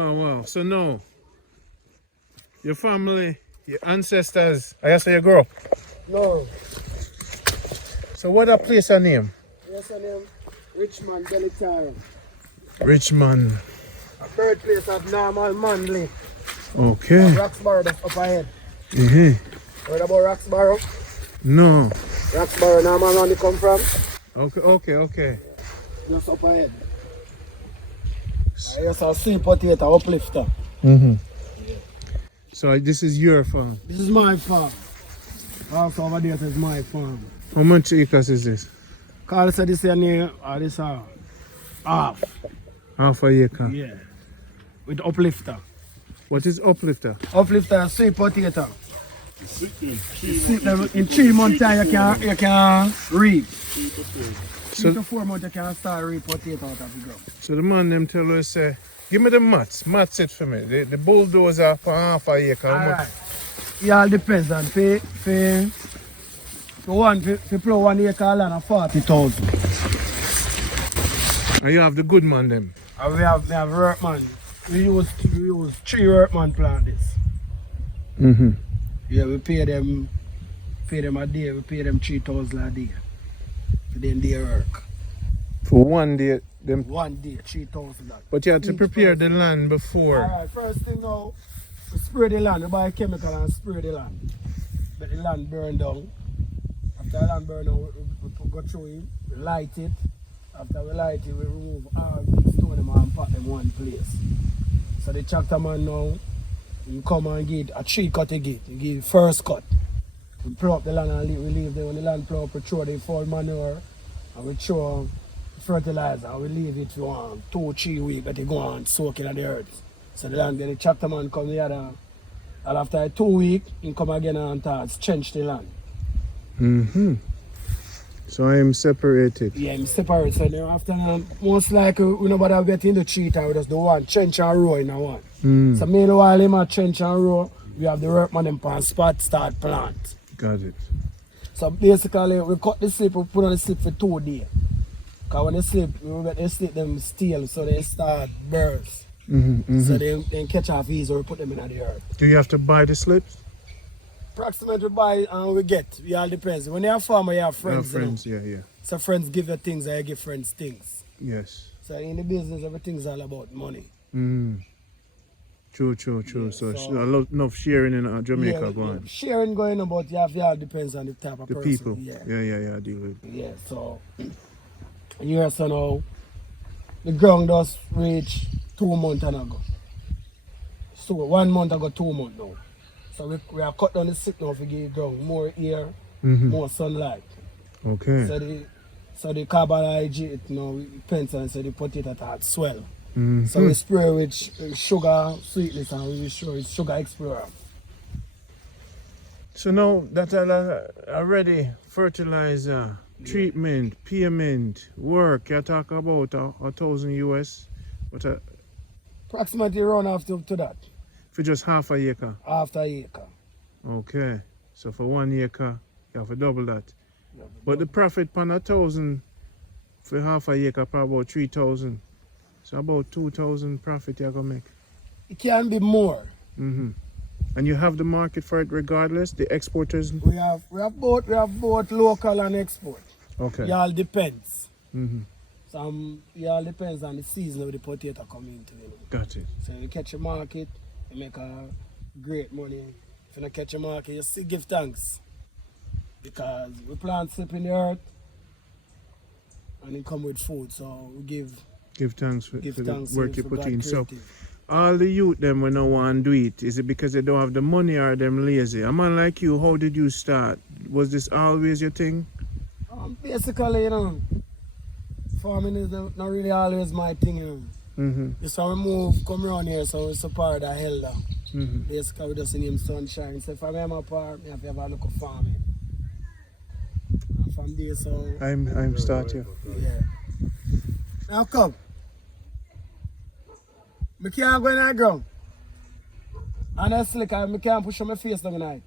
Oh wow. So no, your family, your ancestors, I guess where you grew up. No. So what that place her name? Yes, her name Richmond Delatour. Richmond. A birthplace of Normal Manley. Okay. Roxborough, that's up ahead. Heard about Roxborough? No. Roxborough, Normal Manley come from? Okay. Just up ahead. I just a sweet potato uplifter. So this is your farm. This is my farm. Also over there is my farm. How much acres is this? Carl said this here near, this half. Half a acre. Yeah. With uplifter. What is uplifter? Uplifter is sweet potato. In 3 months time you can reap. 3 to 4 months you can start reap potato out of the ground. So the man them tell us say, give me the mats it for me. The bulldozer for half a acre. Alright. It all depends on for plow 1 acre of land of 40,000. And you have the good man them. And we have workman. We use 3 workman plant this. Yeah, we pay them a day, we pay them 3,000 a day. For them day work. For 1 day them 1 day, 3,000. But you have to prepare the land before. Alright, first thing now, we spray the land, we buy chemical and spray the land. Let the land burn down. After the land burn down, we go through it, we light it. After we light it, we remove all big stone and put them one place. So the tractor man now, he come and give a 3 cut again. He give first cut. We plow up the land and we leave there. When the land plow up, we throw the fall manure and we throw fertilizer and we leave it for 2-3 weeks that it go on soaking in the earth. So the land, then the tractor man come the other, and after 2 weeks, he come again and trench the land. So I am separated. Yeah, I'm separate. So then after that, most likely we nobody get in the treat and we just do one trench and row in a one. So meanwhile him a trench and row, we have the workman them pan spot start plant. Got it. So basically we cut the slip, we put on the slip for 2 days. Because when they slip, we get the slip them steel so they start burst. So they catch off easy or we put them in the earth. Do you have to buy the slips? Approximately we buy and we get. It all depends. When you're a farmer, you have friends. Friends, you know? yeah. So friends give you things and you give friends things. Yes. So in the business, everything's all about money. True. Yeah, so a lot enough sharing in Jamaica going. Yeah. Sharing going on, but it all depends on the type of The person. people. Yeah, I deal with. Yeah, so you so now the ground just reached 2 months ago. So 1 month ago, 2 months now. So we are cut down the stick now to give the ground more air, more sunlight. Okay. So the carbohydrate now depends on so the potato start swell. So we spray with sugar sweetness and we show it's sugar explorer. So now that already fertilizer, treatment, payment, work, you talk about 1,000 US, but Approximately run after to that. for just half a acre. After acre. Okay. So for 1 acre, you have to double that. But the profit per 1,000 for half a acre, probably about 3,000. So about 2,000 profit you're gonna make. It can be more. And you have the market for it regardless, the exporters? We have both local and export. Okay. It all depends. It all depends on the season of the potato coming into it. Got it. So if you catch a market, you make a great money. If you don't catch a market, you still give thanks. Because we plant slip in the earth and it come with food. So we give thanks for thanks the work you for put God in. So creative. all the youth them when no one do it, is it because they don't have the money or them lazy? A man like you, how did you start? Was this always your thing? Basically, farming is not really always my thing, Just when we move, come around here, so it's a part of hell. Basically, we just name sunshine. So if I'm in my part, I have to have a look at farming. And from there, so... I'm starting. Yeah. Now come. I can't go in the ground. Honestly, because I can't push on my face down tonight.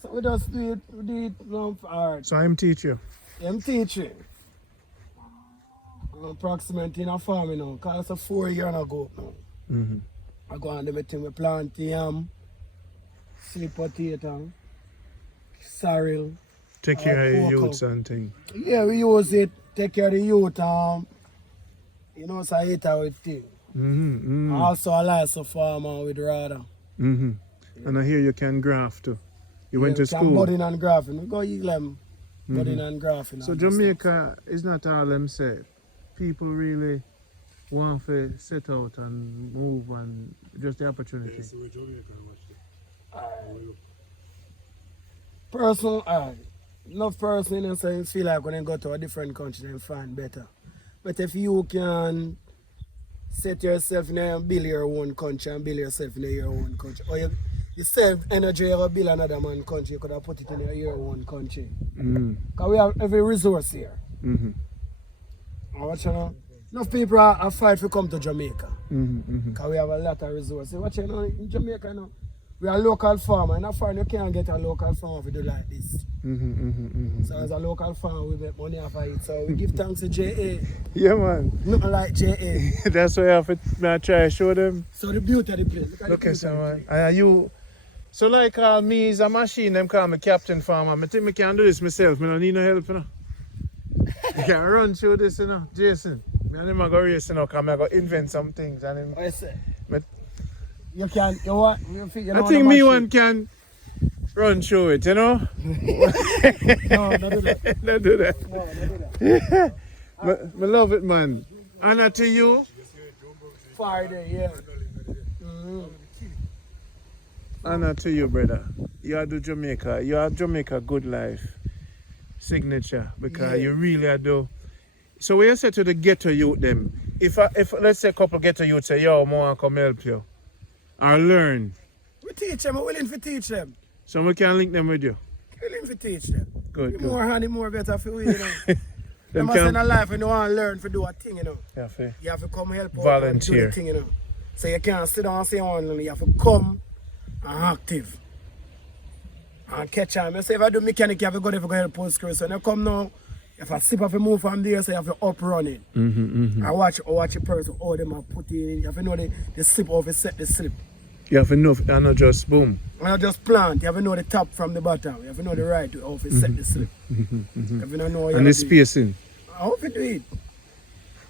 So we just do it hard. So I'm teacher. I'm teaching. Approximately in a farm, you know, because it's a 4 year ago now. Mm-hmm. I go on the thing, we plant yam, sweet potato, sorrel. Take care of your cocoa. youths and things. Yeah, we use it, take care of the youth, you know, so I eat with thing. Mm-hmm. Also a livestock farmer with rather. Mm-hmm. And I hear you can graft too. You went to school. Budding and grafting. We go eat them budding and grafting. So Jamaica is not all them say. People really want to set out and move and just the opportunity. Personal, enough person, you know, so you feel like when you go to a different country, then find better. But if you can set yourself in a build your own country and build yourself in your own country, or you save energy you build another man's country, you could have put it in your own country. Because we have every resource here. What you know? Enough people are fight to come to Jamaica. Because we have a lot of resources. What you know, in Jamaica, you know, we are local farmer. In a farm, you can't get a local farmer if you do like this. So as a local farmer, we make money off of it. So we give thanks to JA. Yeah, man. Nothing like JA. That's why I have to try to show them. So the beauty of the place. Look at someone. You. So like me is a machine, them call me Captain Farmer. I think I can do this myself. I don't need no help, you know. You can run through this, you know, Jason. I never go race, you know, because I go invent some things. And then, what you say? But you can, you what? You know I think me one can run through it, you know? No, don't do that. Don't do that. No, don't do that. I love it, man. Honor to you. Friday, yeah. Honor to you, brother. You are the Jamaica. You are Jamaica good life signature because you really do. So when you say to the ghetto youth them, if let's say a couple ghetto youth say, yo, I want to come help you or learn. We teach them, we're willing to teach them. So we can link them with you. Willing to teach them. Good, the good. more handy, more better for we, you know. You must in a life when you want to learn to do a thing, you know. Yeah, you have to come help out volunteer. and do the thing, you know. So you can't sit down and say only, you have to come and active. And catch on. I say if I do mechanic, you have to go there for help post crew. So when you come now, you have to slip, have to move from there, so you have to up running. I watch a person, how them are put in. You have to know the slip off, set the slip. You have to know, and not just boom. And not just plant, you have to know the top from the bottom. You have to know the right how to set the slip. You have to know how and the spacing. How to do it.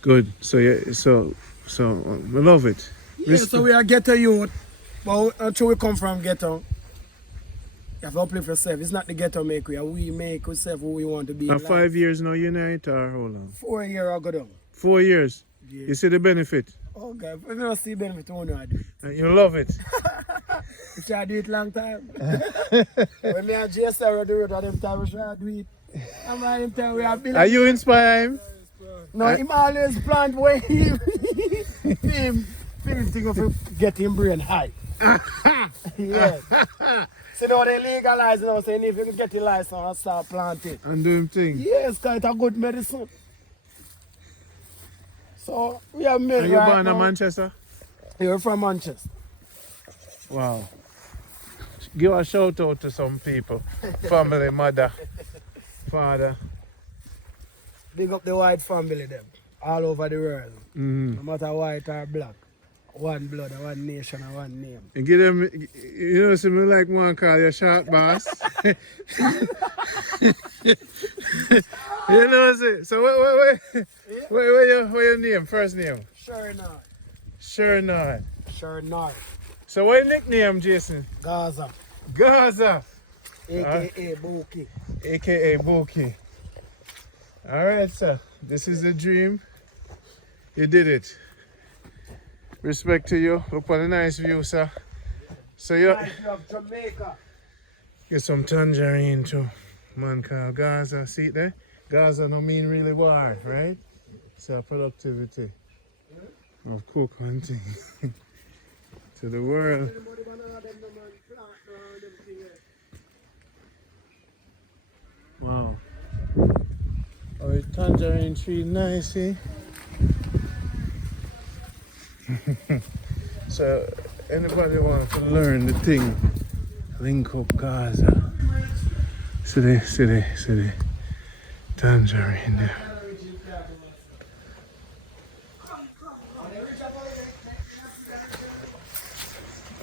Good. So yeah, so we love it. Yeah, so we are Ghetto youth, but until we come from Ghetto, you have to uplift yourself. It's not the Ghetto make we make ourselves who we want to be. 5 years now unite or hold on? 4 years ago down. 4 years? Yeah. You see the benefit? Oh God, if you don't see benefit, you won't know I do it. You love it? You try to do it long time. When me and Jay Sarah do it at them time, we try to do it. I'm at him time we are building. Are you inspired him? No, him always plant where him thing of get him brain high. Yes. So now they legalize now, saying if you can get the license and start planting. And do him thing? Yes, because it's a good medicine. So we have made. Are you born in Manchester? You're from Manchester. Wow. Give a shout out to some people. Family, mother, father. Big up the white family them. All over the world. Mm-hmm. No matter white or black. One blood, one nation, and one name. And give them, you know, so me like one call you short boss. You know, so where your name, first name? Sure not. Sure not. Sure not. So what your nickname, Jason? Gaza. Gaza. AKA Bookie. AKA Bookie. Alright, sir. This is the dream. You did it. Respect to you. Up on a nice view, sir. So you Nice view of Jamaica. get some tangerine too. Man called Gaza. See it there? Gaza no mean really war, right? So productivity of cook hunting to the world. Wow. Our tangerine tree nice, eh? So anybody want to learn the thing, link up Gaza. See the tangerine there.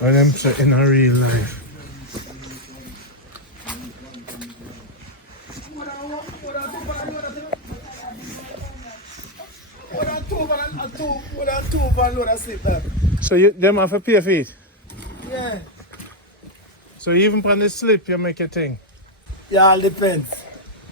Or them say in a real life. So you them have to pay for it? Yeah. So even on the slip you make a thing? Yeah, all depends.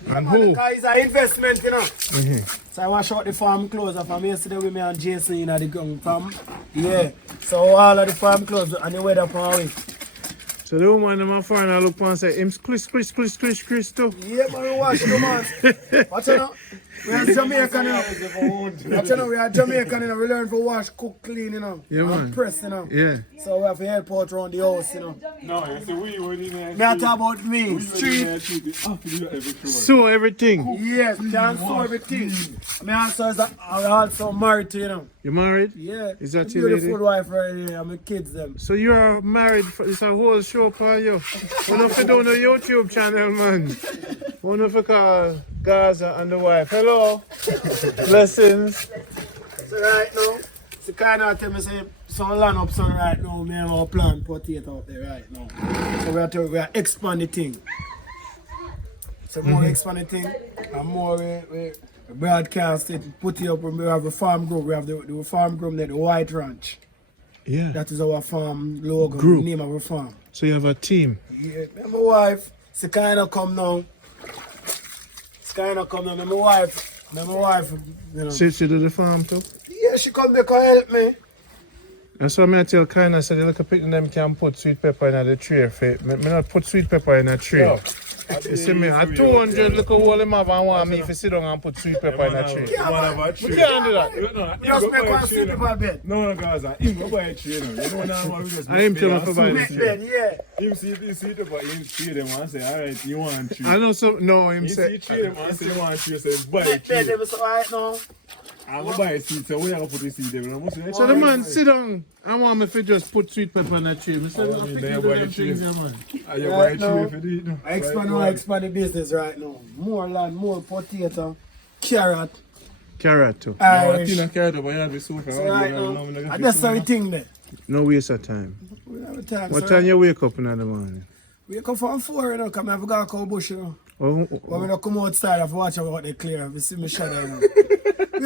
And who? Because it's an investment, you know. Mm-hmm. So I wash out the farm clothes from yesterday with me and Jason in the ground farm. Yeah. So all of the farm clothes and the weather for a week. So the woman in my phone I look and say, him Chris too. Yeah, man, we wash the man. Watch out now. We are Jamaican, you know. Watch out now, we are Jamaican, you know. We learn to wash, cook, clean, you know. Yeah, man. And press, you know. Yeah. So we have to help out around the house, you know. No, you see, we were in there. Me I talk about me, street. So everything. Yes, can sew everything. Me also is also married to, you know. You married? Yeah. Is that your beautiful lady? wife right here and my kids them. So you are married, it's a whole show for you. You know if you don't know YouTube channel, man. One of you call Gaza and the wife. Hello. Blessings. So right now, it's the kind of tell me say some land up son right now, me have a plant potato out there right now. So we are expand the thing. So more expand the thing and more we broadcast it, put it up. We have a farm group, we have the farm group there, the White Ranch. Yeah. That is our farm logo, Group. the name of our farm. So you have a team. Yeah, me and my wife, she kind of come now. She kind of come now. Me and my wife, you know. She do the farm too? Yeah, she come back and help me. That's why I tell Kind of say the little picnic them can put sweet pepper in the tray. Me not put sweet pepper in a tray. Yeah. You see me, at 200 look at all them have and want me if you sit down and put sweet pepper in a tray. Yeah, man. We can't do that. Just make one sleep in my bed. No, Gaza. Him go buy a tree now. You know now we just I him tell me to buy Make the bed, tree. yeah. him see the but him see them and say, alright, you want a tree. I know some, no, him Him see say, tree them and say you want a tree, say buy a Make bed, tree. them so right now. I'm gonna buy a seed, so we are gonna put the seed there. I must say, so the man sit down and want me to just put sweet pepper in a tree. I said, Oh, I you pick there you buy them a tree. things, yeah, man. are you Right buy a now, tree if you do it now? I expand the business right now. More land, more potato, carrot, Carrot too. No, I Irish. think I carried up, I had the sofa. So right now, and that's the thing there. No waste of time. We don't have time. What so time you wake up in the morning? we come from 4, you know, because I have to go to bush, you know. Oh, When we don't come outside, I have to watch out what they clear. If you see me shadow, you know.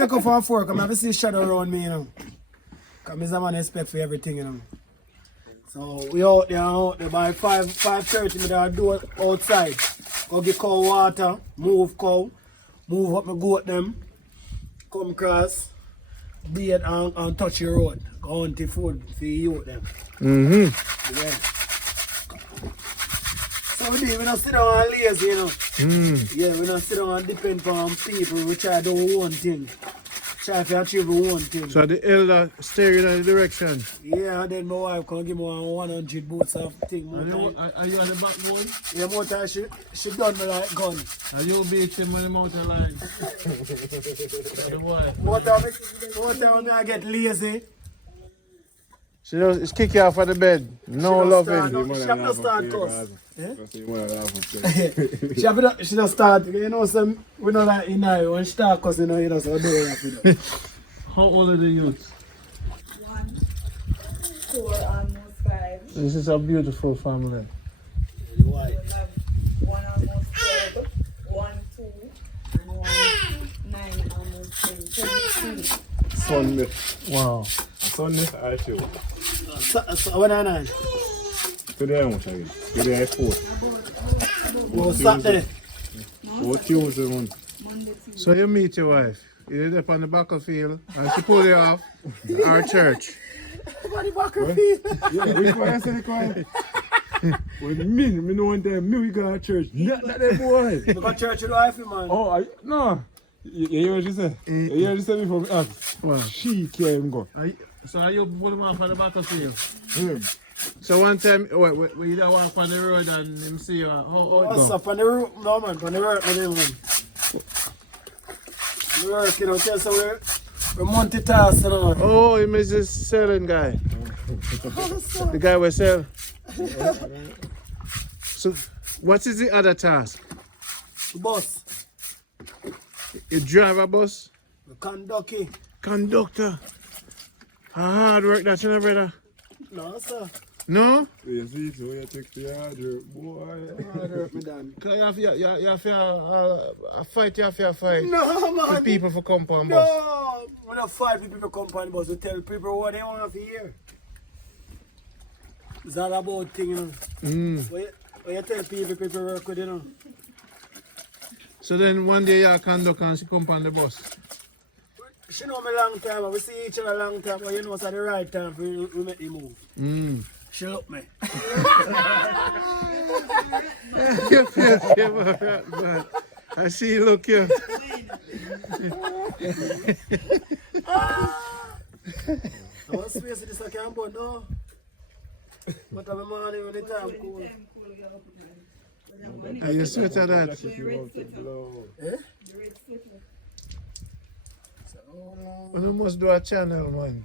We come from 4, because I have to see shadow around me, you know. Because I'm on expect for everything, you know. So we out there by 5:30, me there do it outside. Go get cow water, move up my goat them, come across, beat and touch your road. Go hunt the food for you them. mm-hmm. Yeah. So we don't sit down and lazy, you know. Yeah, we don't sit down and depend on people. We try to do one thing. Try to achieve one thing. So the elder steer you in the direction. Yeah, and then my wife can give me 100 boots of thing. More time. Are you on the backbone? Yeah, more time she done me like gun. Are you beat him on the mountain line? The boy. More time I get lazy. She knows it's kick you off of the bed. No She don't start, loving. no. She have to start cuss. Yeah? Yeah? She don't start, you know, some, we don't like in now. When she start cussing, you know, so I do it for them. How old are the youths? 1, 4, almost 5. This is a beautiful family. Why? We have 1 almost 12, 1, 2, and 1, 9, almost 10, 17. Sunday. Wow. Sunday, I feel. So when I know? Today how much again? Today I 4. Well, Saturday. 4 Tuesday one. Monday, Tuesday. So you meet your wife. You're up on the battlefield and she pull you off our church. Everybody back her feet. Yeah, we quiet, say quiet. With me know one time, me we go to church. Not that boy. We got church with wife, man. Oh, no. You hear what she said? You hear what she said before me ask? Wow. She can't go. So are you pull him off on the battlefield? Yeah. So one time, we either walk on the road and him see you, how it What's go? up on the road? No, man, on the road, man. On the road, you know, so we're multitask, you know. Oh, him is this selling guy. The guy will sell. So what is the other task? Boss, You drive a bus? the conductor. Conductor. Hard work that you know, brother. No, sir. No? You see, so you take the hard work, boy. Hard work me done. Cause you have to fight, you have to fight. No, man. For people for come on No, bus. we don't fight with people come on bus. We tell people what they want to hear. It's all about thing, you know. When you tell people work with, you know. So then one day you conduct and she come on the bus. She know me long time, and we see each other long time, but you know it's at the right time for we make the move. She look me. You feel bad. I see you look here. I want space in this I can't but no. But I'm morning when the time cool. Are you sweat at that? Eh? Well, you must do a channel, man.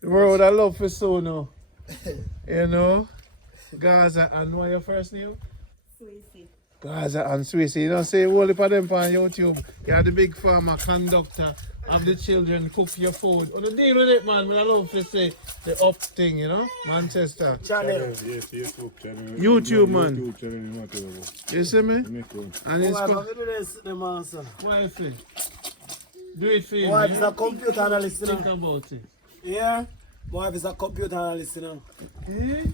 The world I love for so now. You know? Gaza and what your first name? Swayze. Gaza and Swayze. You know, say all of them on YouTube. You're the big farmer, conductor, have the children, cook your food. What do you deal with it, man? But I love to say the up thing, you know? Manchester. Channel. Yes, YouTube channel. YouTube, man. YouTube channel, whatever. You see me? Make one. And it's Why have to do this, the master? why is it? Do it for you. Why man. is a computer analyst, you Think know? about it. Yeah? Why is a computer analyst, you know? Eh?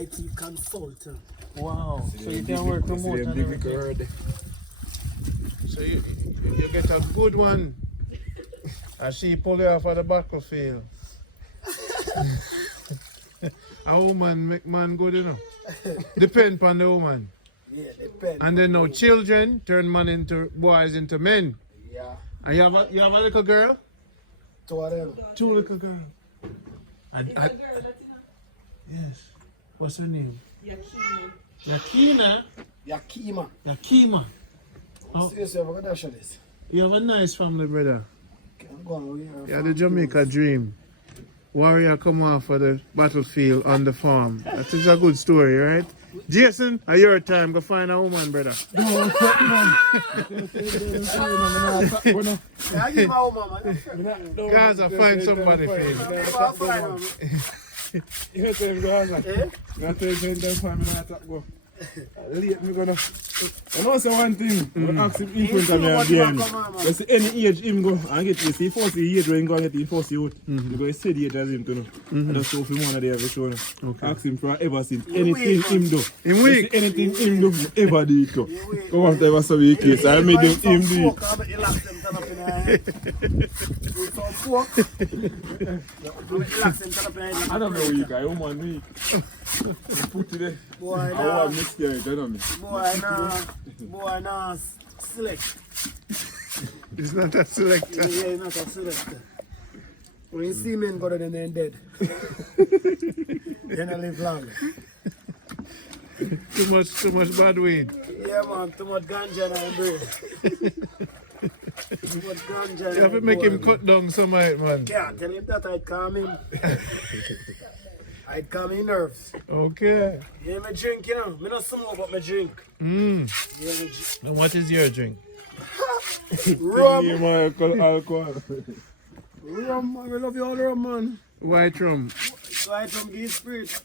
IT consultant. Wow. So you can work remote and everything. So you get a good one. And she pull you off at the battlefield. A woman make man good, you know. Depend on the woman. Yeah, depends. And then now children turn man into boys into men. Yeah. And you have a little girl? To whatever. 2 little girls. Yes. What's her name? Yakima. Yakina. Yakima. Yakima. Oh, Seriously, I'm going to show this. you have a nice family, brother. I'm going You have the Jamaica dream. Warrior come off of the battlefield on the farm. That is a good story, right? Jason, at your time, go find a woman, brother. Yeah, I give my woman, man. Guys, I find somebody for you. You tell him Gaza. Eh? You tell him them family not talk go. Late me gonna. You know say one thing. We ask him in front of me and behind me. You see any age him go and get you see first the age when he go and get the first youth. Because he said the age as him to know. And that's how him one of the ever show. Ask him for ever since anything him do. In week. Anything him do ever do it to. Come after ever saw the case. I made him do it. I don't know week. I want week. Put it there. Boy, I nah. want mixed there. You know me. Boy, nah. Select. It's not a selector. Yeah, not a selector. When you see men go to them, then dead. Then I live long. Too much bad weed. Yeah, man, too much ganja in my brain. Too much ganja in You have my to make him brain. cut down some of it, man. Can't tell him that I'd calm him. I'd calm his nerves. Okay. Yeah, me drink, you know. Me not smoke, but me drink. Yeah, me drink. Now what is your drink? Rum. Alcohol. Rum, man. We love you all rum, man. White rum. So I from give spirit.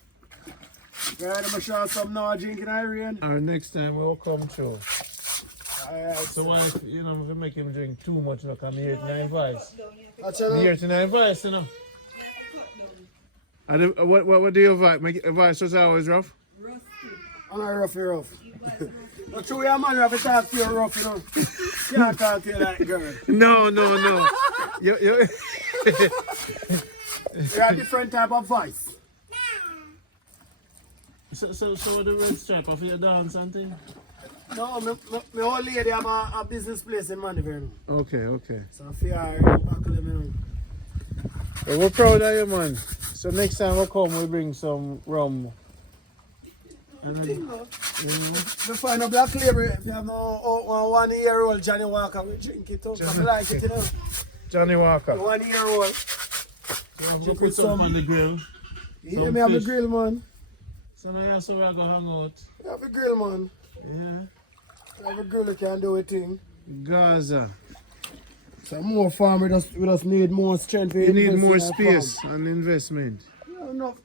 Right, I'm show some now drinking Iron. Or next time we'll come through. Alright. So why if, you know, if you make him drink too much, look, I'm here to advice. That's I'm it. here to advice, you know. And what do you advise? Make advice was always rough? I'm not rough. Not true, yeah, man. You have to talk to you rough, you know. Can't talk to you like girl. No. you, You have different type of voice. so what the red stripe of your dance and thing? No, my old lady have a business place in Mandiver. Okay. So I feel I back them, you know. Well, we're proud of you, man. So next time we come, we bring some rum. And then, you know, We find a black label. If you have no 1 year old Johnny Walker, we drink it up. I like it, you know. Johnny Walker. 1 year old. We'll put some on the grill. Yeah, me have a grill, man. So now you're so we're going to hang out. We have a grill, man. Yeah. We have a grill that can do a thing. Gaza. So more farm, we just need more strength. You need more space and investment. Yeah, enough.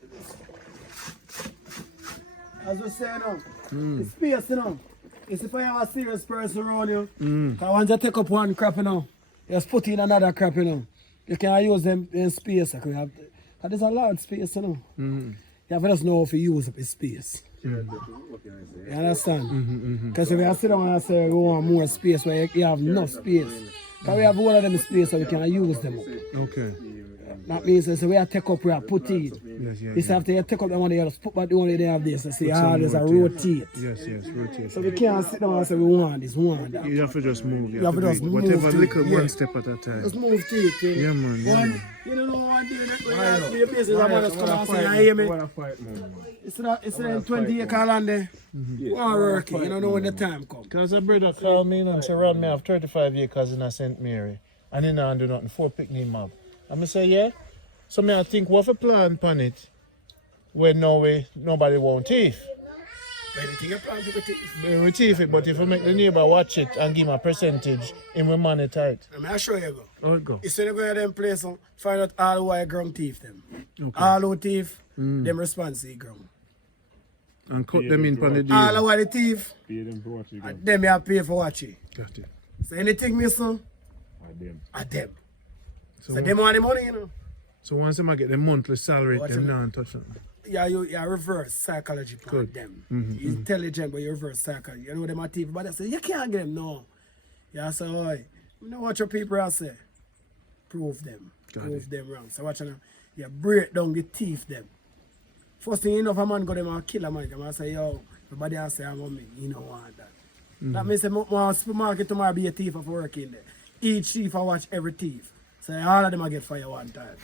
As we say now, the space, you know. It's if I have a serious person around you, because once you take up one crap, you know, you just put in another crap, you know. You can use them in space. Because there's a large space, you know. You have to just know if you use up the space. You understand? Because if you sit down and say we want more space, where you have enough space. Because we have all of them space so we can use them up. Okay. That means so we have to take up, we have put in. This after you take up the one, you just put back the one they have this. So see how there's a rotate. Yes, rotate. So we can't sit down and say we want this, we want that. You have to just move. You have to just move. Whatever to little it, one step at a time. Just move to it. Yeah, man. Yeah, man. You don't know what doing it when you're business, I'm just come and say, you hear me? It's in 20-acre land there. We are working, you don't know when the time comes. Because a brother called me and said, Ron, me have 35 acres in a St. Mary. And then I do nothing, 4 picnic mob. And I say, yeah. So me I think what if a plan upon it when nobody won't thief. Anything you plan to thief? We thief it, but if we make the neighbor watch it and give him a percentage, him will money tight. I'll show you go. How it go? Instead of going to them place, find out all who are ground thief them. Okay. All who thief, them response to ground. And cut them in upon the deal. All who are the thief, Pay them to watch it. and them you have pay for watching. Got it. So anything missing, Them. them. So, So them want the money, you know. so once them get the monthly salary, What them you not touch them. Yeah, you reverse psychology for Good. them. Mhm, Intelligent, but you reverse psychology. You know them are thief, but they say, you can't get them, no. Yeah, say, oi, you know what your people are say? Prove them. Got Prove it. them wrong. So watch now, you break down the thief them. First thing you know, if a man go them and kill a man, come and say, yo, everybody else say, I'm on me. You don't want that. That means my supermarket tomorrow be a thief of work in there. Each thief I watch every thief. So all of them I get fired one time.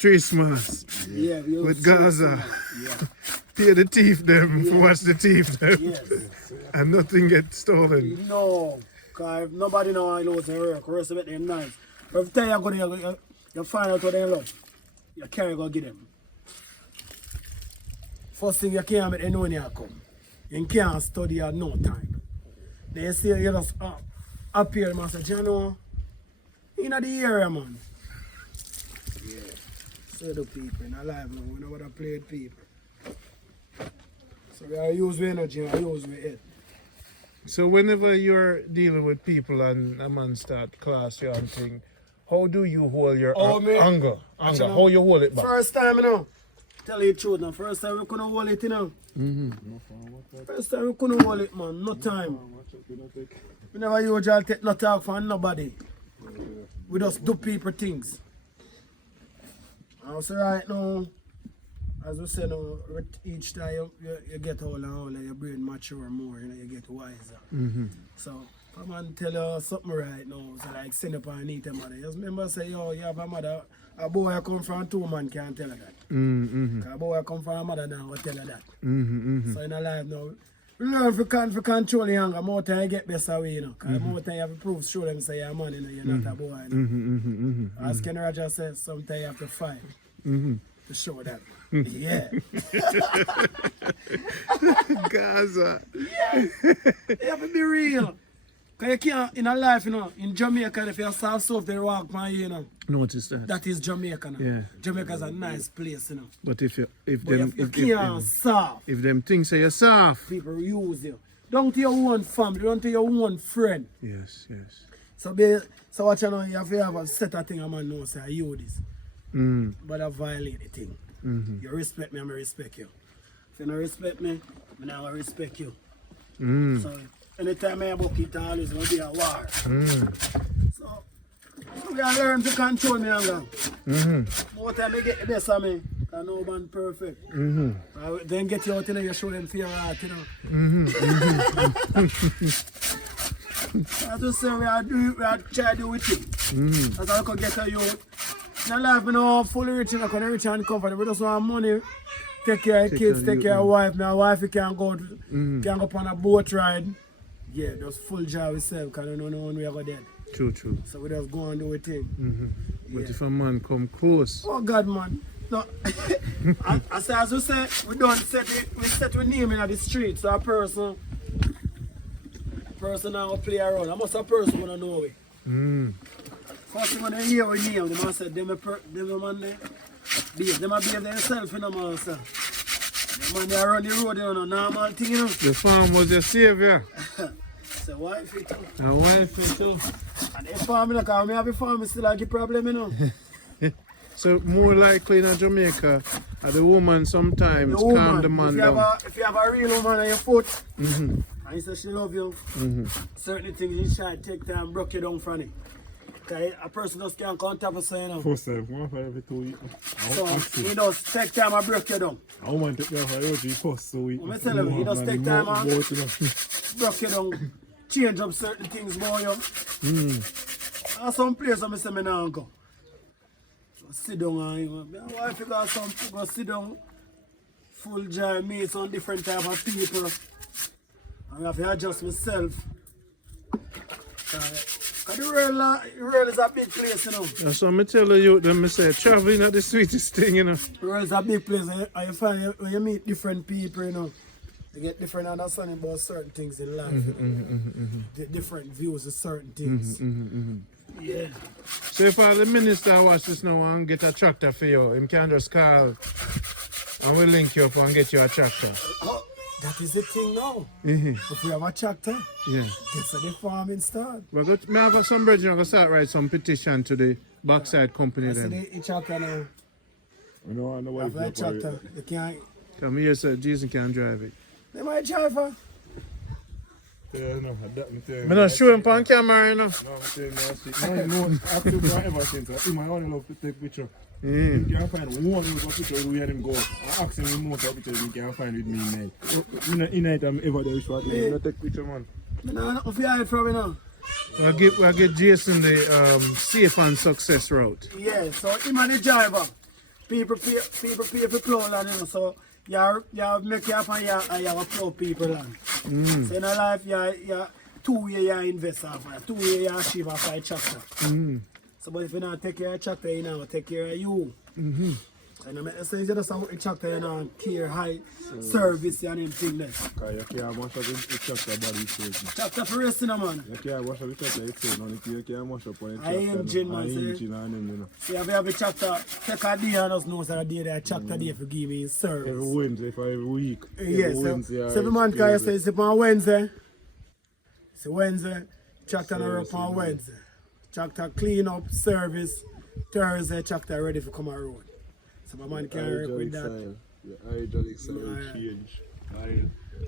Christmas Yeah, you with Gaza. Pay the thief them, watch the thief them. Yes. And nothing gets stolen. No, because nobody know I lose their work. Rest of it, they're nice. Every time you go there, you find out what they love. You can't go get them. First thing you can't make them know when you come. You can't study at no time. They say you just up here, man. Say, you know, in the area, man. Yeah. So the people in our life now, we know what I play with people. So we are use with energy and use with it. So whenever you're dealing with people and a man start class you and thing, how do you hold your me. anger? Actually, How you hold it back? First time, you know, tell you the truth now. First time we couldn't hold it, you know. First time we couldn't hold it, man. No time. We never usually take no talk from nobody. We just do people things. And so right now, as we say now, with each time you get older and older, your brain mature more, you know, you get wiser. So if a man tell you something right now, so like send up and eat a mother, just remember say, yo, you have a mother, a boy come from 2 man can't tell her that. Because a boy come from a mother now will tell her that. So in our life now, we learn to control the anger, more time you get better way, you know. Because more time you have to prove, show them say you're a man, you know, you're not a boy, you know. As Ken Roger says, sometimes you have to fight to show that. Yeah. Gaza. You have to be real. Because you can't, in a life, you know, in Jamaica, if you're soft soap, they walk by you, you know. Notice that. That is Jamaica now. Yeah. Jamaica's a nice place, you know. But if But you can't soft, if them things say you're soft. people use you. Down to your own family, down to your own friend. Yes. So what you know, you have to have a set of things a man knows, say, you this. But I violate the thing. You respect me, I respect you. If you don't respect me, I never respect you. So anytime I book it, always going to be a war. So we gotta learn to control me anger. More time I get the best of me, because no man perfect. Then get you out, you know, you show them fear heart, you know. I just say we are try to do with it. As I could get a youth. In life, we know fully rich, and I can rich and comfortable. We just want money, take care of kids, take care of wife. My wife can go on a boat ride. Yeah, just full job yourself, because I don't know when we ever dead. True. So we just go and do a thing. But if a man come close. Oh God, man. No. as we say, we don't set it, we set we name in the street. So a person now play around. I must a person wanna know it. First thing when they hear we name, they must say, them a man there. Them a behave themselves, you know, man, sir. The man they run the road, you know, normal thing, you know. The farm was your savior. Say, wifey too. A wife too. And if farming, like, I have a farm, still like a problem, you know. So more likely in Jamaica, the woman sometimes The woman, calm the man down. if you have a real woman on your foot, Mm-hmm. and you say she love you, Mm-hmm. certain things you should take time, broke you down from it. Because a person just can't come on top of say, you know. First time, one for every 2 weeks. So, he does take time and break you down. I want to take me for every first 2 weeks. I'm telling you, he does take time and Both, you know. broke you down, change up certain things more, you. And some place I say, I don't go. Sit down and my wife got some go sit down, full jar meet some different type of people. I have to adjust myself. Cause the world is a big place, you know. That's what I tell the youth, them say, traveling is the sweetest thing, you know. The world is a big place and you find when you meet different people, you know, you get different understanding about certain things in life. Get different views of certain things. Yeah. So if the minister watch this now and get a tractor for you, him can just call and we'll link you up and get you a tractor. Oh, that is the thing now. Mm-hmm. If we have a tractor, Yeah. get to the farming start. But I have some brethren going to start write some petition to the backside company I see then. the tractor now. You know, I know Have what a tractor, you can't. Come here, sir, Jason can drive it. They might drive her. Yeah, no, that me tell you. I'm not sure him on camera, you know. No, I'm telling you, I no, actually, I ever since he might only love to take picture. Mm. You can't find one of the picture where him go. I ask him most of the pictures you can't find with me night. In night I'm ever there short. Yeah. Not take picture, man. I don't know if you hide from me now. We'll get Jason the safe and success route. Yeah, so him and the driver. People pay for plow land, you know, so you make you up and you have a plow people land. So in a life, you 2 years you invest off it, 2 years you achieve off a tractor. So but if you don't take care of tractor, you know, take care of you. And I mean, so you just have a tractor, you know, care, high service and everything there. Because you can't mash up the tractor body station. Tractor for resting, man. You can't mash up the tractor itself, you can't mash up on the A tractor. engine, man, say. Engine and them, you know. So if you have a tractor, take a day and just know that a day that tractor day for give me service. Every Wednesday for every week. Yes, so every month can you say it's on Wednesday. It's Wednesday, tractor not up on Wednesday. Tractor clean up, service, Thursday, tractor ready for come on road. So my man can work with that. The hydraulic style change.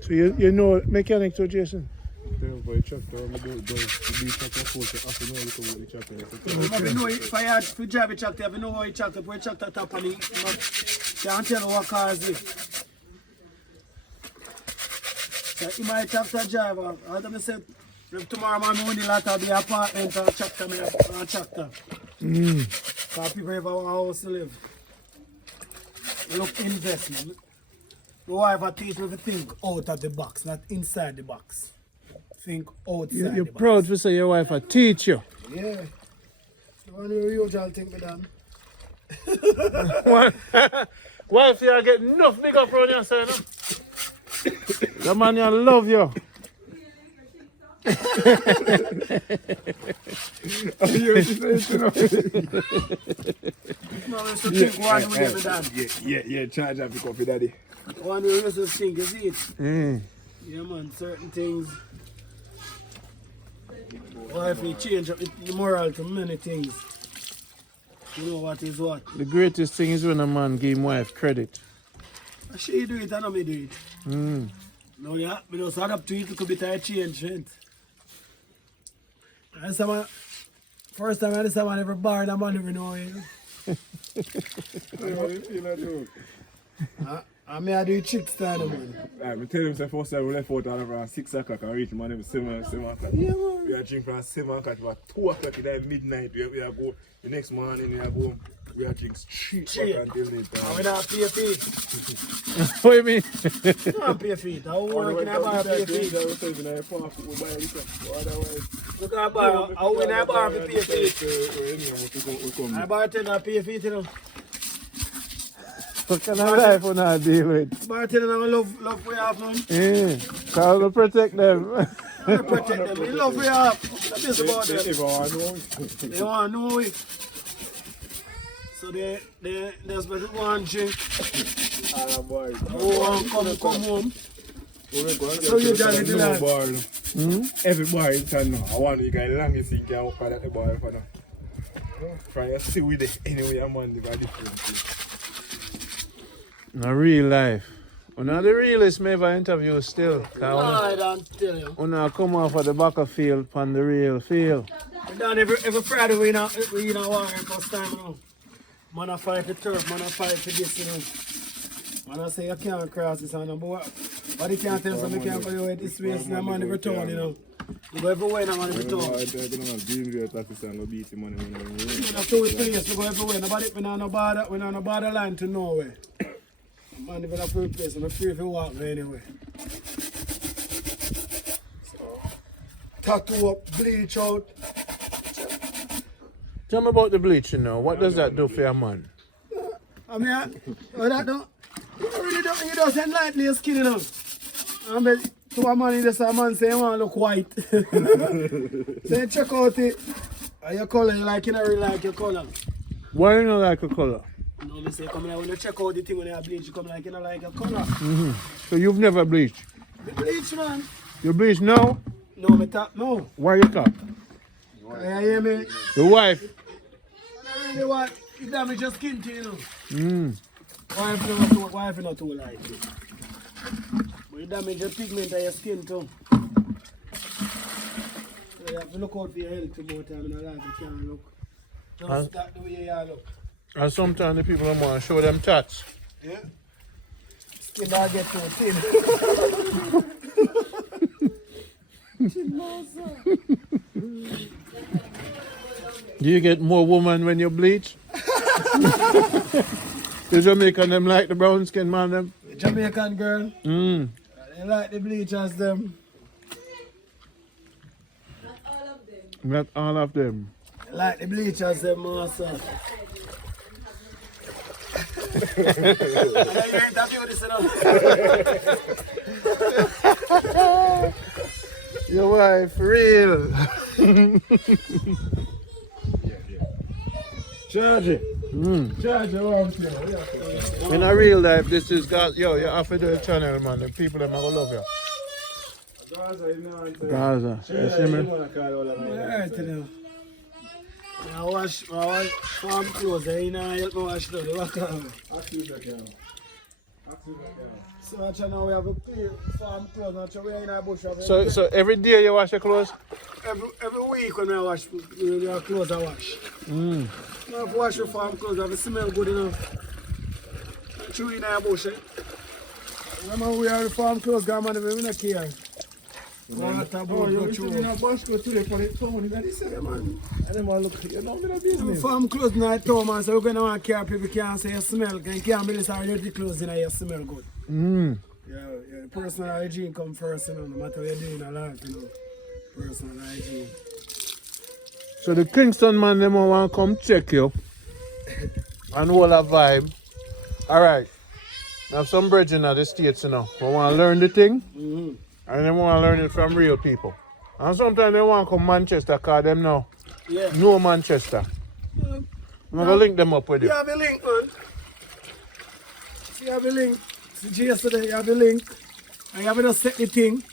So you know mechanic too, Jason? For the tractor, I do the tractor force, you have to know a little about the tractor. You know, if I had to drive a tractor, if you know how a tractor, put a tractor top on it, you can't tell what cause it. So if my tractor driver, I don't say, if tomorrow man only lot of the apartment or tractor, me a tractor. Because people have a house to live. Look investment. My wife teach me to think out of the box, not inside the box. Think outside You're the box. proud to say your wife a teach you. Yeah. The one you usually think me done. Wife, you get enough big up around your side, no? The man you love you. No, used to think one way me done. Yeah, charge up for daddy. One way used to think, you see it? Yeah man, certain things. Wife you change up the moral to many things. You know what is what. The greatest thing is when a man give him wife credit. She do it and I me do it. No, yeah, we just adapt to it, it could be a change, right? And someone, first time I had someone ever borrowed a man even know it. You know, do. I mean, I do tricks time, man. I tell him, say, first time we left out around 6 o'clock and reach man, 7 o'clock. Yeah, man. We are drinking from 7 o'clock to about 2 o'clock in the midnight. We are go, the next morning we are go, we are drinking straight back until late I time. mean, I pay feet. What do you mean? I don't pay feet. I work in a bar, pay feet. Look at bar, I win a bar, pay feet. I bartender pay feet, you know. What kind of life we not deal with? Bartender, I love for you, man. Yeah, cause to protect them. I protect them. We love for you. That is about They them. ever want to know it. They want to know it. So they just better go and drink. All boy. Go and come home. So you jolly the lad. Every boy in town now. I want you guys longest you can walk at the boy for now. Try to see with it anyway, I'm on the different. In real life. One of the realest me ever interview still. I don't tell you. When I come off of the back of field on the real field. We done every Friday we not walk first time now. Man a fight for turf, man a fight for this, you know. Man a say you can't cross this and boy. But you can't tell us you can't go away this way, so man every town, you know. You go everywhere now man every town. I'm going to taxi and go beat the money. We not to with place, we go everywhere. Nobody, we not no borderline to nowhere. Man, if you have a place, I'm free if you walk there anyway. So, tattoo up, bleach out. Tell me about the bleaching now. What does that do for your man? I mean, that don't, you just enlighten your skin, you know. I mean, to a man, this a man say you want to look white. So you check out it, your color, you like, you don't really like your color. Why you not like a color? No, me say, come here, when you check out the thing when you bleach, you come like, you don't like your color. So you've never bleached? The bleach, man. You bleach now? No, me talk, no. Why you talk? You hear me? The wife? I really want, you damage your skin to, you know. Wife not too like it. But you damage your pigment of your skin too. So you have to look out for your health more time in life. You can't look. Just that the way you look. And sometimes the people don't want to show them tats. Yeah? Skin that get too thin. Do you get more woman when you bleach? The Jamaican them like the brown skin man them? The Jamaican girl. They like the bleachers them. Not all of them. They like the bleachers them also. You interview this, you know? Your wife, real. Charge it. Charge it around here. In a real life, this is God. Yo, you have to do a channel, man. The people them are gonna love you. Gaza, you see me? Alright, you know. I wash farm clothes, you know, help me wash them. So I know we have a clear farm clothes, and we are in a bush. So every day you wash your clothes? Every week when I wash, your clothes I wash. I have to wash your farm clothes, I have to smell good enough. True in a bush. Remember we have the farm clothes, man, we don't care. Water, boat, go through. You know, Bosch go today for the town. You got this, man. I don't want to look. You know, me no business. Farm clothes in the town, man, so we're going to want to care people can't say you smell. You can't be this dirty clothes in you smell good. Yeah, personal hygiene come first, you know, no matter what you're doing in life, you know. Personal hygiene. So the Kingston man, them want to come check you and all a vibe. Alright. Have some bridge in the States, you know. We want to learn the thing. And they want to learn it from real people. And sometimes they want to come Manchester because them know. Yeah. No Manchester. I'm going to link them up with you. You have a link, man. You have a link. See, yesterday you have a link. And you have to set the thing.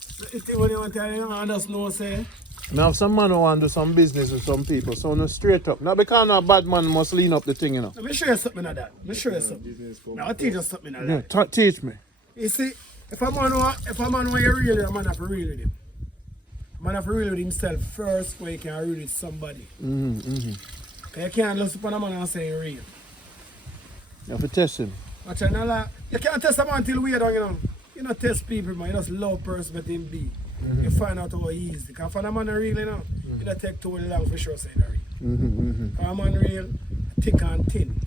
Set the thing when you want to tell you, and just know, say. Now, if some man who want to do some business with some people, so no straight up. Not because no bad man must lean up the thing, you know. Let me show you something like that. Let me show you something. Now, I'll teach you something like that. Yeah, teach me. You see, if a man want you really, a man have to real with him. A man have to real with himself first before he can real with somebody. You can't look upon a man and say you're real. You have to test him. Watch out, now, like, you can't test a man until we're done, you know. You don't test people, man. You just love person let him be. You find out how he is. Because if a man is real, you know, you don't take too long for sure say they're real. If a man real, thick and thin.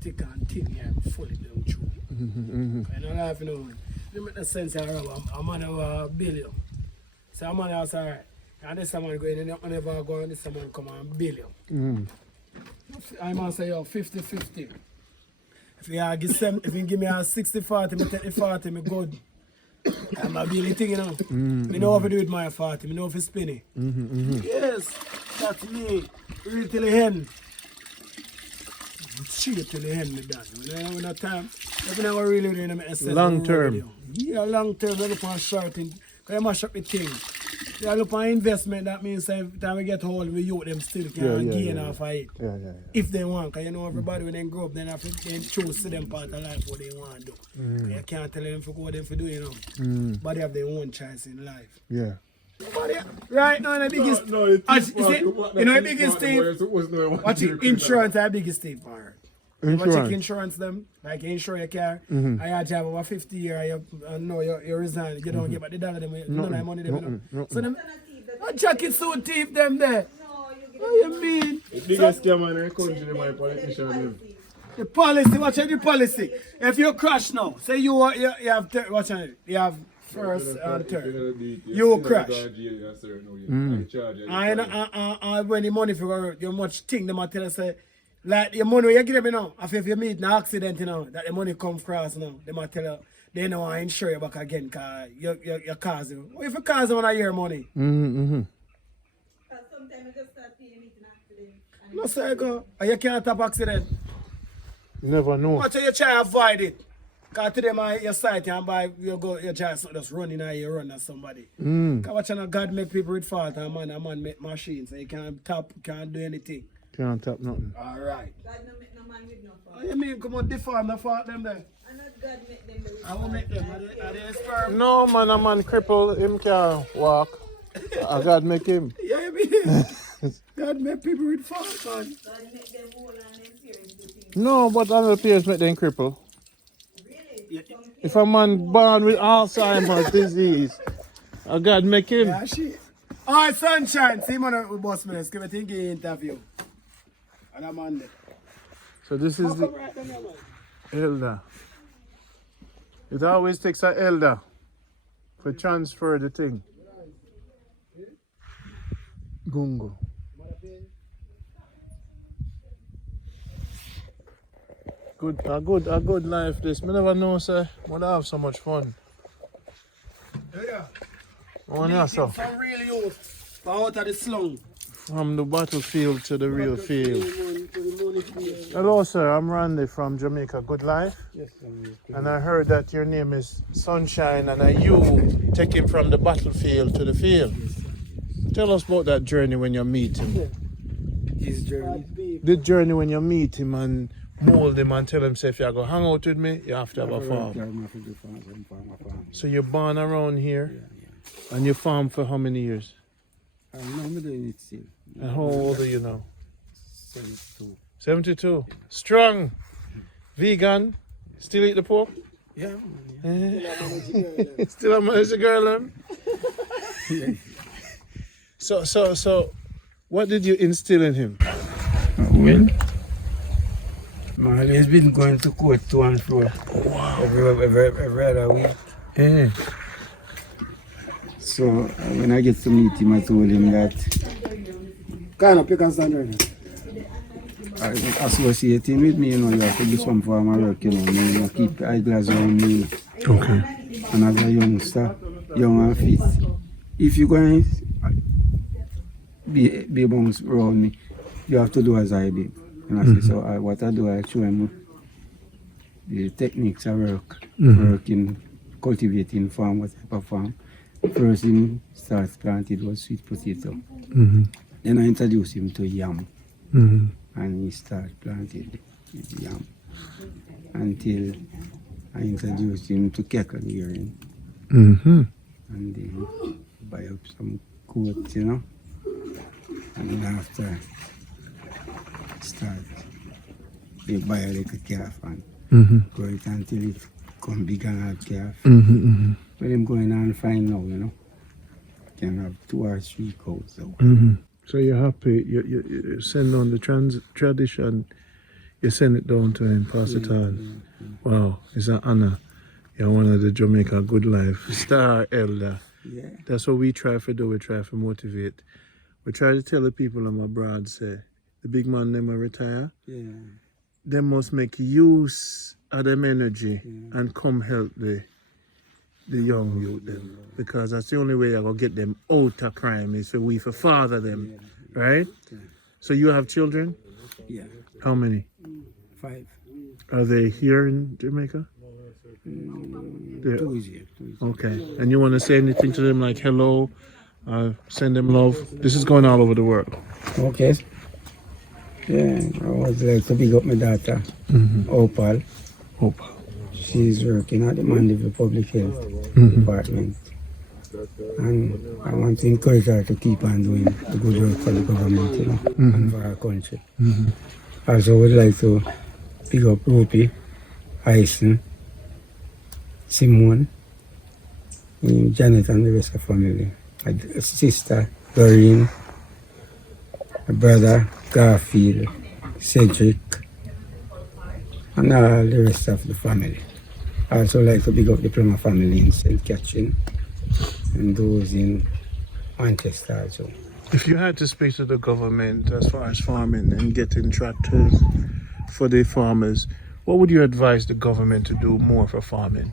Thick and thin, yeah, fully down true. I don't laugh, you know. You make the sense of a man of a billion. So a man is alright. And this man going in, you never go and this man come on billion. I man say, yo, 50-50. If you give me a 60-40, me take the 40, me good. I'm a daily thing, you know. Me know how to do it my 40, me know how to spin it. Yes, that's me. Real till the end. Straight till the end, me done. When I have no time, if I never really do it, Long term. Yeah, long term, I look on short thing. Because I mash up the thing. I look on investment, that means every time we get hold, we youth them still can gain off of it. Yeah. If they want, because you know everybody when they grow up, then have to then choose to them part of life what they want to do. You can't tell them for what them for do, you know. But they have their own choice in life. Yeah. Right now, the biggest, you know the biggest thing, watch it, insurance are the biggest thing for her. You check insurance them, like you insure your car, and you have over 50 years, you resign, you don't get back the dollar, them, none of the money them, So them, I check it so deep them there. What you mean? The biggest scam in the country, my politician. The policy, watch out the policy. If you crash now, say you have, watch out, you have first and third, you will crash. And when the money for you much thing, them tell us say, like your money you give them, you know, if you meet an accident, you know, that the money come across now, they might tell you, they know I insure you back again, because you cause you. What if you cause them on your money? Sometimes you just start paying meet an accident. No, sir, go. And you can't have accident. You never know. Watch how you try to avoid it. Because today, your site, you buy, you go, you just running and you run at somebody. Because watch how God make people with fault, and man make machines, so you can't tap, can't do anything. Can't tap nothing. All right. God no make no man with no fault. What you mean, come on, deform the fault them there? And not God make them with I will make them. Are they sperm? No man, a man cripple, him can't walk. I God make him. Yeah, you mean? God make people with fault, man. God make them whole and them parents do things. No, but other peers make them cripple. Really? Yeah. If a man born with Alzheimer's disease, I God make him. Yeah, shit. All right, sunshine. See, man, we boss me. Give me a interview. And I'm on there. So this is the Right then, man. elder. It always takes an elder to transfer the thing. Gungo. A good life this. Me never know, sir. We'll have so much fun. Yeah. Oh, yeah, so. From real youth. Out of the slum. From the battlefield to the real field. Hello, sir. I'm Randy from Jamaica. Good life. Yes, And I heard that your name is Sunshine, and are you taking from the battlefield to the field? Tell us about that journey when you meet him. His journey. The journey when you meet him and mold him and tell him, say, if you're going to hang out with me, you have to have a farm. So you're born around here, and you farm for how many years? I'm doing it still. And how old are you now? 72. 72. Strong. Vegan. Still eat the pork? Yeah. Still a manage girl, So, what did you instill in him? Well, man, he's been going to court to and fro. Wow. Every other week. Yeah. So when I get to meet him, I told him that kind of pick and stand right now. Associating with me, you know, you have to do some farmer work, you know, you keep the eyeglass on me. Okay. And as a youngster, young and fit, if you're going to be amongst around me, you have to do as I did. And I say, so what I do, I show him the techniques I work, working, cultivating farm, what type of farm. First him starts planted was sweet potato. Then I introduced him to yam. And he started planted with yam. Until I introduced him to cattle rearing. And then buy up some goats, you know. And then after start they buy a little calf and grow it until it come big and have calf. But I'm going on fine now, you know. Can have 2 or 3 cows. So you're happy, you send on the tradition, you send it down to him, pass it on. Wow, it's an honor. You're one of the Jamaica Good Life star elder. Yeah. That's what we try to do, we try to motivate. We try to tell the people I'm abroad, say, the big man them will retire. Yeah. They must make use of them energy and come help the the young youth then, because that's the only way I will get them out of crime is for father them, right? So you have children? Yeah. How many? 5. Are they here in Jamaica? 2 is here. 2 is here. Okay. And you want to say anything to them like hello, send them love? This is going all over the world. Okay. Yeah, I would like to big up my daughter, Opal. Hope. She's working at the Mandeville Public Health Department. And I want to encourage her to keep on doing the good work for the government, you know, and for our country. I also would like to pick up Rupi, Hyson, Simone, Janet and the rest of the family. My sister, Doreen, my brother, Garfield, Cedric, and all the rest of the family. I also like to pick up the Plummer family in St. Catherine and those in Manchester also. If you had to speak to the government as far as farming and getting tractors for the farmers, what would you advise the government to do more for farming?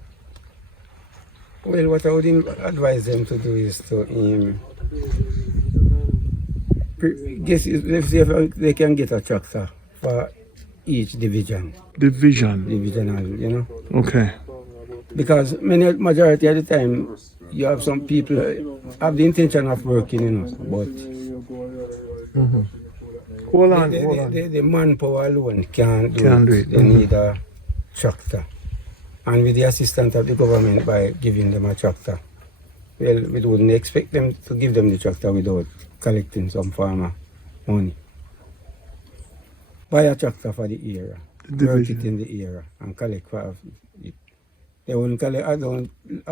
Well, what I would advise them to do is to let's see if they can get a tractor for each division. Divisional, you know. Okay. Because majority of the time, you have some people have the intention of working, you know, but Hold on. the manpower alone can't do it. Can't They need a tractor. And with the assistance of the government by giving them a tractor, well, we wouldn't expect them to give them the tractor without collecting some farmer money. Buy a tractor for the area, work it in the area, and collect for it. They wouldn't collect. I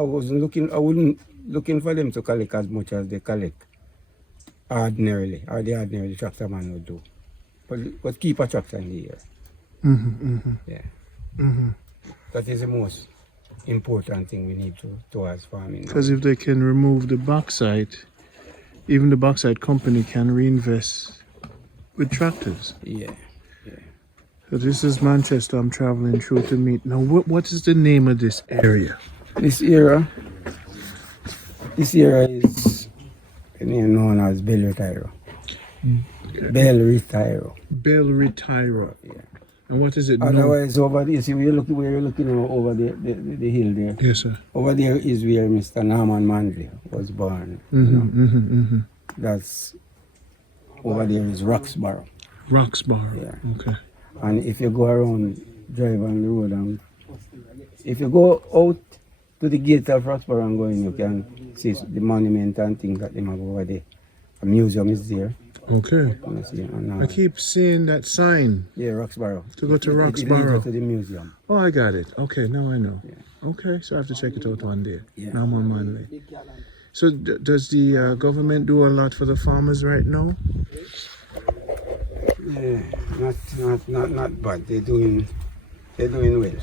wouldn't looking for them to collect as much as they collect ordinarily, or the ordinary tractor man would do. But keep a tractor in the area. Yeah. That is the most important thing we need towards farming. Because if they can remove the bauxite, even the bauxite company can reinvest with tractors. Yeah. So this is Manchester I'm traveling through to meet. Now what is the name of this area? This area is known as Bel Retiro. Bel Retiro. Bel Retiro. Yeah. And what is it? Otherwise, over there, see where you're looking over the hill there. Yes, sir. Over there is where Mr. Norman Mandley was born. That's over there is Roxborough. Roxborough. Yeah. Okay. And if you go around, drive on the road, and if you go out to the gate of Roxborough and go in, you can see the monument and things that they have over there. A museum is there. Okay. You see, and, I keep seeing that sign. Yeah, Roxborough. To go to It Roxborough. leads you to the museum. Oh, I got it. Okay, now I know. Yeah. Okay, so I have to check it out one day. Yeah. Now I'm on Monday. So does the government do a lot for the farmers right now? Yeah, not bad. They're doing well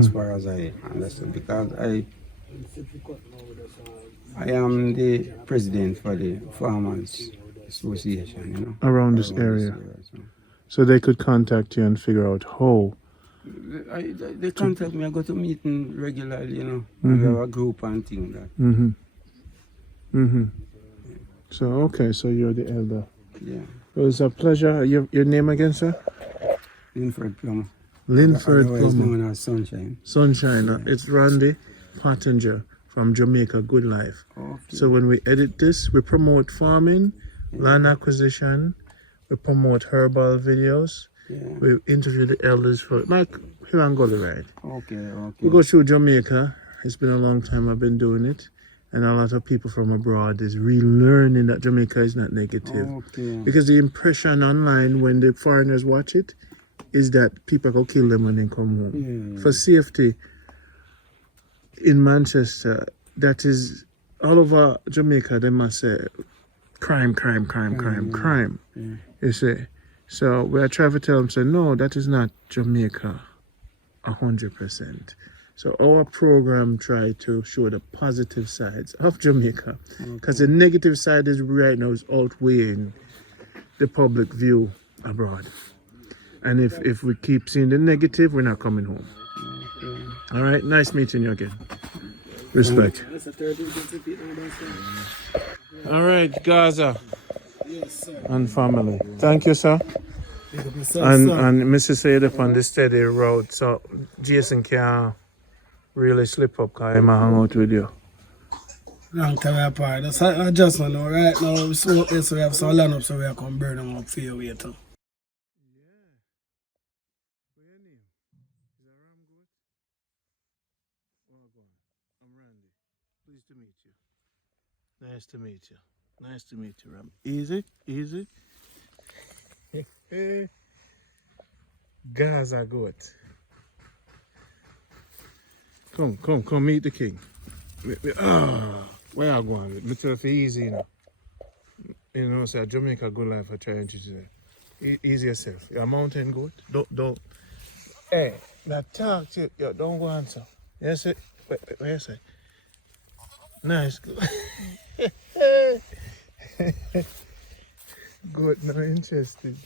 as far as I understand, because I am the president for the Farmers Association, you know. Around this area. So they could contact you and figure out how. They contact me. I go to meeting regularly, you know. We have a group and things that. So okay, so you're the elder. Yeah. It was a pleasure. Your name again, sir? Linford Plummer. Linford Otherwise Plummer. known as Sunshine. Sunshine. It's Randy Pottinger from Jamaica Good Life. Okay. So when we edit this, we promote farming, land acquisition, we promote herbal videos, we interview the elders for like here and go right. Okay. We go through Jamaica. It's been a long time I've been doing it. And a lot of people from abroad is relearning that Jamaica is not negative. Okay. Because the impression online when the foreigners watch it is that people go kill them when they come home. For safety in Manchester, that is all over Jamaica, they must say crime. You see. So we are trying to tell them, say, no, that is not Jamaica 100%. So our program try to show the positive sides of Jamaica, because the negative side is right now is outweighing the public view abroad. And if we keep seeing the negative, we're not coming home. All right, nice meeting you again. Respect. That's a 30 feet. All right, Gaza Yes, sir. and family. Thank you, sir. Big up yourself, And sir. Mrs. said up on the steady road, so Jason can't really slip up because I'm hang out with you. Long time apart. That's an adjustment now. Right now, so we have some land up, so we are going to burn them up for your way too. I'm Randy. Pleased to meet you. Nice to meet you. Nice to meet you, Ram. Easy, easy. Gaza goat. Come meet the king. Where you going? Me tell you easy, you know. You know, say Jamaica good life I try and teach you. Easy yourself. You're a mountain goat. Don't. Hey, that talk to you. Don't go answer. Yes, sir. Wait, yes, sir. Nice. Goat not interested.